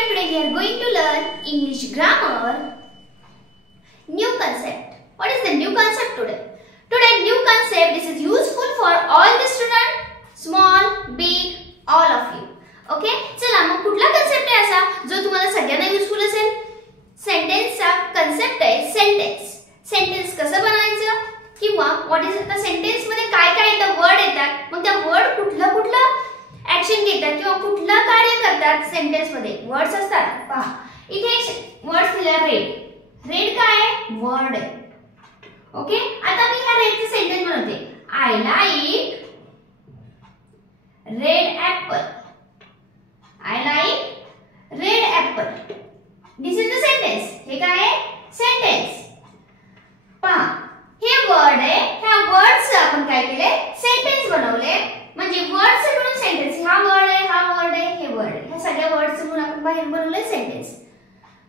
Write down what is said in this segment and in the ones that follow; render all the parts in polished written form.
everyone, today we are going to learn English grammar. New concept. What is the new concept today? Today new concept, this is useful for all the students, small, big, all of you. Okay? चला मग कुठला concept आहे असा जो तुम्हाला सगळ्यांना useful असेल? सेंटेन्सचा concept आहे सेंटेन्स. सेंटेन्स कसं बनवायचं किंवा व्हॉट इज द सेंटेन्स मध्ये काय काय येतं वर्ड येतात मग त्या वर्ड कुठला ऍक्शन घेतात किंवा कुठलं कार्य करतात सेंटेन्स मध्ये वर्ड्स असतात पहा इथे वर्ड्स दिले रेड काय आहे वर्ड आहे ओके आता मी ह्या रेडचे सेंटेन्स बनवते I like red apple I like red apple this is the sentence हे काय आहे सेंटेन्स पहा हे वर्ड आहे ह्या वर्ड्स आपण काय केले सेंटेन्स बनवले म्हणजे वर्ड्स मिळून सेंटेन्स हा वर्ड आहे हे वर्ड आहे ह्या सगळ्या वर्ड्स मिळून आपण बाहेर बनवले सेंटेन्स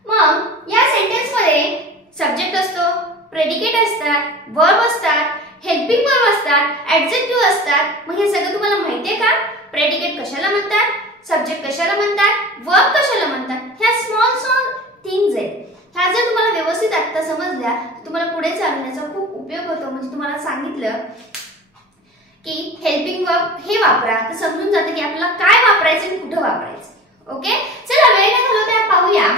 मग या सेंटेन्स मध्ये सब्जेक्ट असतो प्रेडिकेट असतात वर्ब असतात हेल्पिंग वर्ब असतात ऍडजेक्टिव्ह असतात मग हे सगळं तुम्हाला माहिती आहे का प्रेडिकेट कशाला म्हणतात सब्जेक्ट कशाला म्हणतात वर्ब कशाला म्हणतात ह्या स्मॉल थिंग्स आहेत ह्या जर तुम्हाला व्यवस्थित आता समजल्या तुम्हाला पुढे चालण्याचा खूप उपयोग होतो म्हणजे तुम्हाला सांगितलं की हेल्पिंग वर्ब हे वापरा तर समजून जातं की आपल्याला काय वापरायचं आणि कुठे वापरायचं ओके चला वेळ न घालवता पाहूया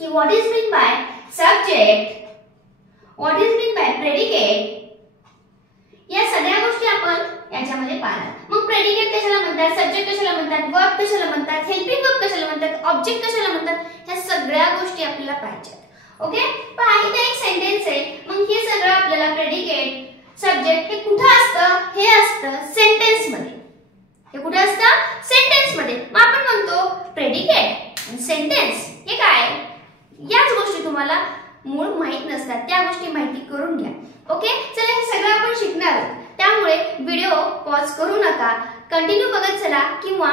की what is mean by subject what is mean by predicate या सगळ्या गोष्टी आपण याच्यामध्ये पाहणार मग प्रेडिकेट कशाला म्हणतात सब्जेक्ट कशाला म्हणतात वर्ब कशाला म्हणतात हेल्पिंग वर्ब कशाला म्हणतात ऑब्जेक्ट कशाला म्हणतात ह्या सगळ्या गोष्टी आपल्याला पाहिजेत ओके पहा इथे एक सेंटेन्स आहे मग हे सगळं आपल्याला प्रेडिकेट सब्जेक्ट हे कुठे असतं हे असतं सेंटेन्स मध्ये हे कुठे असतं सेंटेन्स मध्ये मग आपण म्हणतो प्रेडिकेट आणि सेंटेन्स हे काय याच गोष्टी तुम्हाला मूळ माहित नसतात त्या गोष्टी माहिती करून घ्या ओके चला हे सगळं आपण शिकणार आहोत त्यामुळे व्हिडिओ पॉज करू नका कंटिन्यू बघत चला किंवा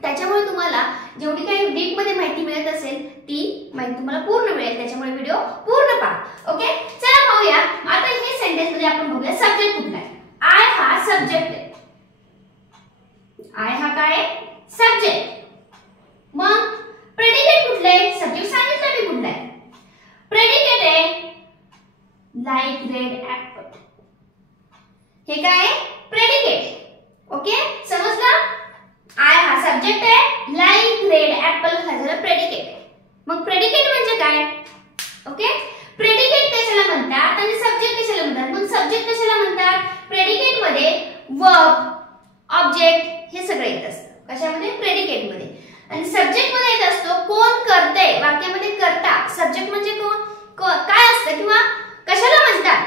त्याच्यामुळे तुम्हाला जेवढी काही डीप मध्ये माहिती मिळत असेल ती माहिती तुम्हाला पूर्ण मिळेल त्याच्यामुळे व्हिडिओ पूर्ण पहा ओके चला पाहूया आता हे सेंटेन्स मध्ये आपण बघूया सब्जेक्ट कुठला आहे आय हा सब्जेक्ट आहे आय हा काय सब्जेक्ट मग प्रेडिकेट कुठला आहे सब्जेक्ट सांगितलं मी कुठला आहे प्रेडिकेट आहे लाइक रेड ऍपल हे काय प्रेडिकेट ओके समजलं आय हा सब्जेक्ट आहे लाइक रेड ऍपल हा झाला प्रेडिकेट मग प्रेडिकेट म्हणजे काय ओके प्रेडिकेट कशाला म्हणतात आणि सब्जेक्ट कशाला म्हणतात मग सब्जेक्ट कशाला म्हणतात प्रेडिकेट मध्ये वर्ब ऑब्जेक्ट हे सगळं येत असतं कशामध्ये प्रेडिकेट मध्ये आणि सब्जेक्ट मध्ये येत असतो कोण करते वाक्यामध्ये करता सब्जेक्ट म्हणजे कोण काय असतं किंवा कशाला म्हणतात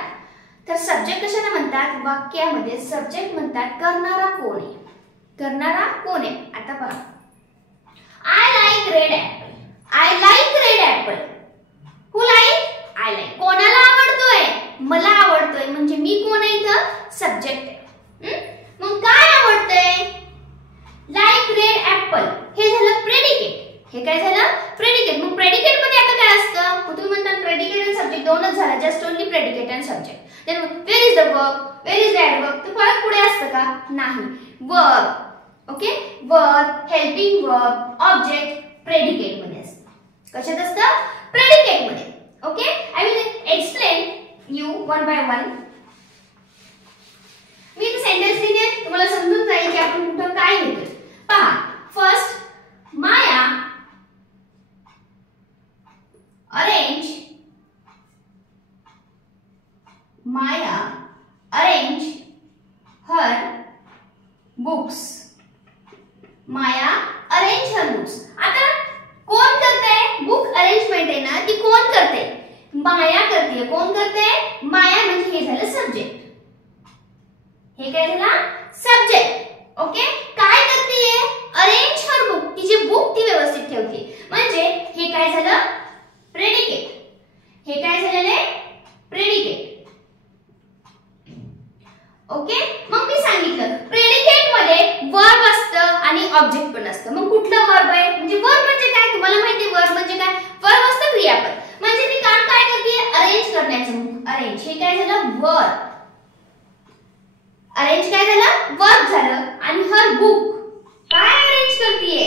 तर सब्जेक्ट कशाला म्हणतात वाक्यामध्ये सब्जेक्ट म्हणतात करणारा कोण आहे करणारा कोण आहे आता पहा I like red apple I like red apple who like I like कोणाला आवडतोय मला आवडतोय म्हणजे मी कोण आहे इथं सब्जेक्ट आहे मग काय आवडतंय लाइक रेड ऍपल हे झालं प्रेडिकेट हे काय झालं प्रेडिकेट मग प्रेडिकेट मध्ये आता काय असतं तुम्ही म्हणता प्रेडिकेट आणि सब्जेक्ट दोनच झाला जस्ट ओन्ली प्रेडिकेट आणि subject then where is the verb where is the adverb तर परत पुढे असतं का नाही verb okay verb helping verb object predicate मध्ये असतं कशात असतं प्रेडिकेट मध्ये okay I will explain you one by one मी सेंटेन्स लिहिते तुम्हाला समजून जाईल की आपण कुठं काय लिहितोय पहा फर्स्ट माया arrange her books माया अरेंज हर बुक्स आता कोण करते बुक अरेंजमेंट आहे ना ती कोण करते माया करते कोण करते माया म्हणजे हे झालं सब्जेक्ट हे काय झालं सब्जेक्ट ओके काय करते अरेंज हर बुक तिची बुक ती व्यवस्थित ठेवते म्हणजे हे काय झालं प्रेडिकेट हे काय झालेले प्रेडिकेट ओके मग मी सांगितलं प्रेडिकेट मध्ये वर्ब असतं आणि ऑब्जेक्ट पण असतं मग कुठलं वर्ब आहे म्हणजे वर्ब म्हणजे काय तुम्हाला माहिती वर्ब म्हणजे काय वर्ब असतं क्रियापद म्हणजे ती काम काय करते अरेंज करण्याचं अरेंज हे काय झालं वर्ब अरेंज काय झालं वर्ब झालं आणि हर बुक काय अरेंज करते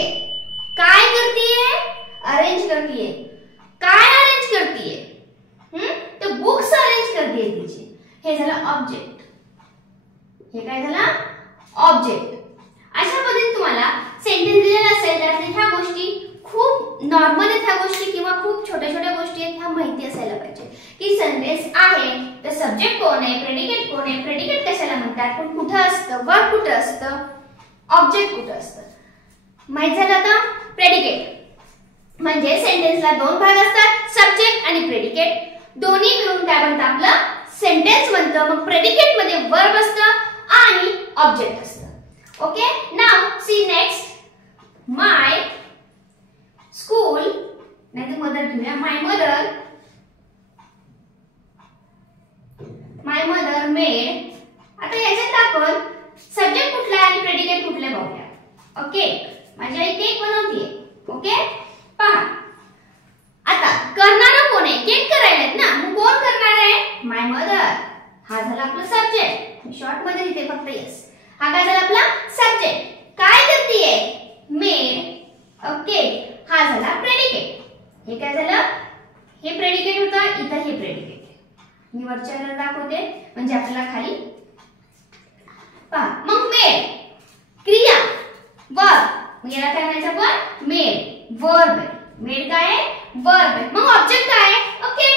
काय करते त्यातल्या ह्या गोष्टी खूप नॉर्मल आहेत, ह्या गोष्टी किंवा खूप छोट्या छोट्या गोष्टी आहेत ह्या माहिती असायला पाहिजे की सेंटेन्स आहे तर सब्जेक्ट कोण आहे, प्रेडिकेट कोण आहे, प्रेडिकेट कशाला म्हणतात, पण कुठं असतं, वर्ब कुठं असतं, ऑब्जेक्ट कुठं असतं. माहित झालं आता. प्रेडिकेट म्हणजे सेंटेन्सला दोन भाग असतात, सब्जेक्ट आणि प्रेडिकेट. दोन्ही मिळून काय बनतं आपलं सेंटेन्स बनतं. मग प्रेडिकेट मध्ये वर्ब असतं आणि ऑब्जेक्ट असतं. Okay, now see next. My school, नाही तर मदर घेऊया. My mother made. आता याच्यात आपण सब्जेक्ट कुठला आणि प्रेडिकेट कुठले बघूया. ओके, माझी आई केक बनवतीये. ओके, पहा आता करणारा कोण आहे, केक करायला ना, मग कोण करणार आहे, माय मदर. हा झाला आपला सब्जेक्ट. शॉर्ट मध्ये लिहिते फक्त यस. हा काय झाला आपला सब्जेक्ट. काय करतीये, मेड अ केक. हा झाला प्रेडिकेट. हे काय झालं, हे प्रेडिकेट होतं, इथं हे प्रेडिकेट. मी वरच्या दाखवते म्हणजे आपल्याला खाली पहा. मग मेड क्रिया वर्ब, मग याला काय म्हणायचं आपण मेड वर्ब. मेड काय आहे, वर्ब. मग ऑब्जेक्ट काय आहे, ओके.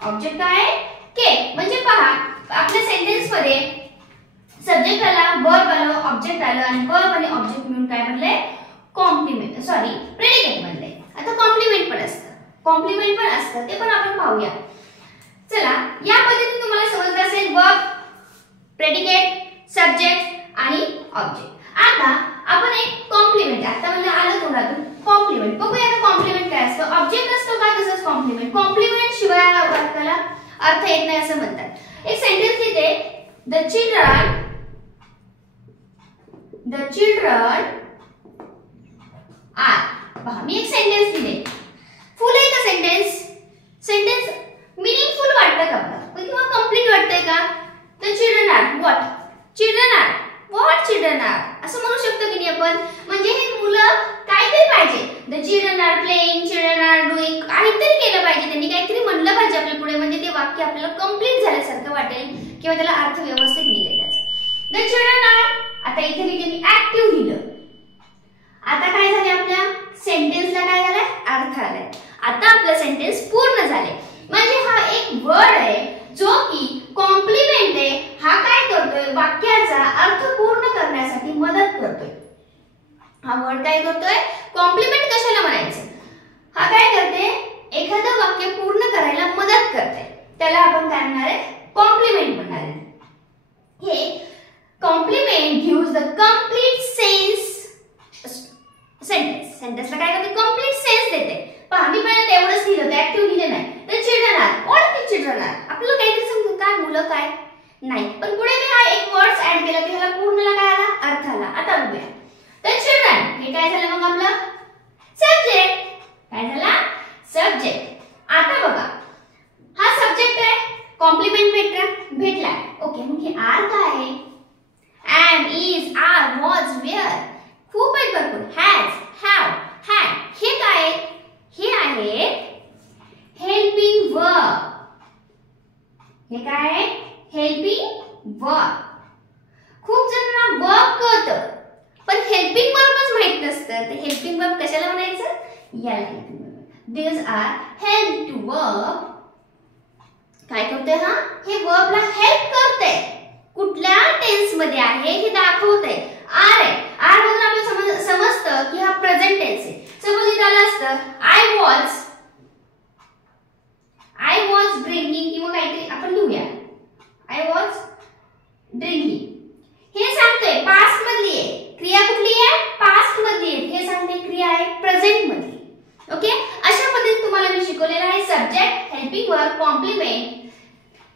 ऑब्जेक्ट काय आहे, केक. म्हणजे पहा आपल्या सेंटेन्स मध्ये सब्जेक्ट आला, वर्ब आलं, ऑब्जेक्ट आलं आणि वर्ब आणि ऑब्जेक्ट मिळून काय बनले, कॉम्प्लिमेंट सॉरी प्रेडिकेट बनले. आता कॉम्प्लिमेंट पण असतं, कॉम्प्लिमेंट पण असतं, ते पण आपण पाहूया. चला, या पद्धतीने तुम्हाला समजलं असेल वर्ब, प्रेडिकेट, सब्जेक्ट आणि ऑब्जेक्ट. आता आपण एक कॉम्प्लिमेंट, आता मला आलं तोंडातून कॉम्प्लिमेंट बघूया. आता कॉम्प्लिमेंट काय असतं, ऑब्जेक्ट असतो का, तसंच कॉम्प्लिमेंट. कॉम्प्लिमेंट शिवाय वाक्याला अर्थ येत नाही असं म्हणतात. एक सेंटेन्स लिहिते, द चिल्ड्रन आर. पहा मी एक सेंटेन्स लिहिले, फुल आहे का सेंटेन्स, सेंटेन्स मीनिंगफुल वाटतं का बघा किंवा कंप्लीट वाटतंय का. The children are what, children are what, children are असं म्हणू शकतो की नाही आपण. म्हणजे हे मुलं काहीतरी पाहिजे, the children are playing, children are doing, काहीतरी केलं पाहिजे, त्यांनी काहीतरी म्हणलं पाहिजे आपल्या पुढे, म्हणजे ते वाक्य आपल्याला कंप्लीट झाल्यासारखं वाटेल किंवा त्याला अर्थ व्यवस्थित निघेल त्याचा. द चिल्ड्रन आर, आता इथे लिहिले मी ऍक्टिव्ह लिहिलं. आता काय झाले, आपल्या सेंटेन्सला काय झालंय, अर्थ आलाय. आता आपलं सेंटेन्स पूर्ण झाले. म्हणजे हा एक वर्ड आहे जो की कॉम्प्लिमेंट आहे. हा काय करतोय, वाक्याचा अर्थ पूर्ण करण्यासाठी मदत करतोय. हा वर्ड काय करतोय, कॉम्प्लिमेंट कशाला म्हणायचं, हा काय करते, एखादं वाक्य पूर्ण करायला मदत करते, त्याला आपण काय म्हणणार आहे, कॉम्प्लिमेंट म्हणणार आहे. हे complement gives the complete sense sentence. सेंटेन्सला काय करते, कंप्लीट सेन्स देते. पहा मी पहिला तेवढंच लिहिलं होतं, ऍक्टिव्ह लिहिलं नाही. तर children are, what is children are, आपल्याला काहीतरी समजून काय मुलं काय नाही, पण पुढे मी हा एक वर्ड्स ऍड केला की ह्याला पूर्णला काय आला, अर्थ आला. आता बघूया, तर चिल्ड्रन हे काय झालं, मग आपलं सब्जेक्ट काय झाला, सब्जेक्ट. आता बघा हा सब्जेक्ट आहे, कॉम्प्लिमेंट भेटला. ओके, मग हे आर काय आहे, am, is, are, was, were, खूप आहेत भरपूर, हॅज, हॅव, हॅड. हे काय, हे आहे हेल्पिंग वर्ब. हे काय आहे, हेल्पिंग वर्ब. खूप जणांना वर्ब कळतं पण हेल्पिंग वर्बच माहित नसतं. तर हेल्पिंग वर्ब कशाला म्हणायचं, याला helping verb. This are help to verb. काय करतोय, हा हे वर्बला हेल्प करतंय. कुठल्या टेन्स मध्ये आहे हे दाखवतंय. आर आहे, आर मधून आपल्याला समजतं की हा प्रेझेंट टेन्स आहे. सपोज इथे आलं असतं आय वॉज ड्रिंकिंग किंवा काहीतरी आपण लिहूया, आय वॉज ड्रिंकिंग. हे सांगतोय पास्ट मधली आहे, क्रिया कुठली आहे, पास्ट मधली आहे. हे सांगते क्रिया आहे प्रेझेंट मधली. ओके, अशा पद्धतीने तुम्हाला मी शिकवलेलं आहे subject, helping verb, complement,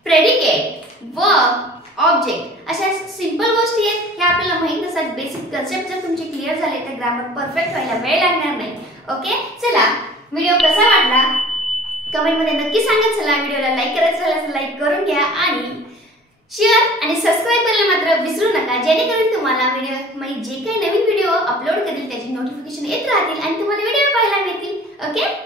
predicate, verb, object. अशा सिंपल गोष्टी आहेत, हे आपल्याला माहित असतात. बेसिक कन्सेप्ट जर तुमचे क्लिअर झाले तर ग्रामर परफेक्ट व्हायला वेळ लागणार नाही. ओके, चला व्हिडिओ कसा वाटला कमेंट मध्ये नक्की सांगा. चला व्हिडिओला लाईक करायचं झालं तर लाईक करून घ्या आणि शेअर आणि सबस्क्राइब करायला मात्र विसरू नका, जेणेकरून तुम्हाला व्हिडिओ म्हणजे जे काही नवीन व्हिडिओ अपलोड करेल त्याची नोटिफिकेशन येत राहतील आणि तुम्हाला व्हिडिओ पाहायला मिळतील. ओके.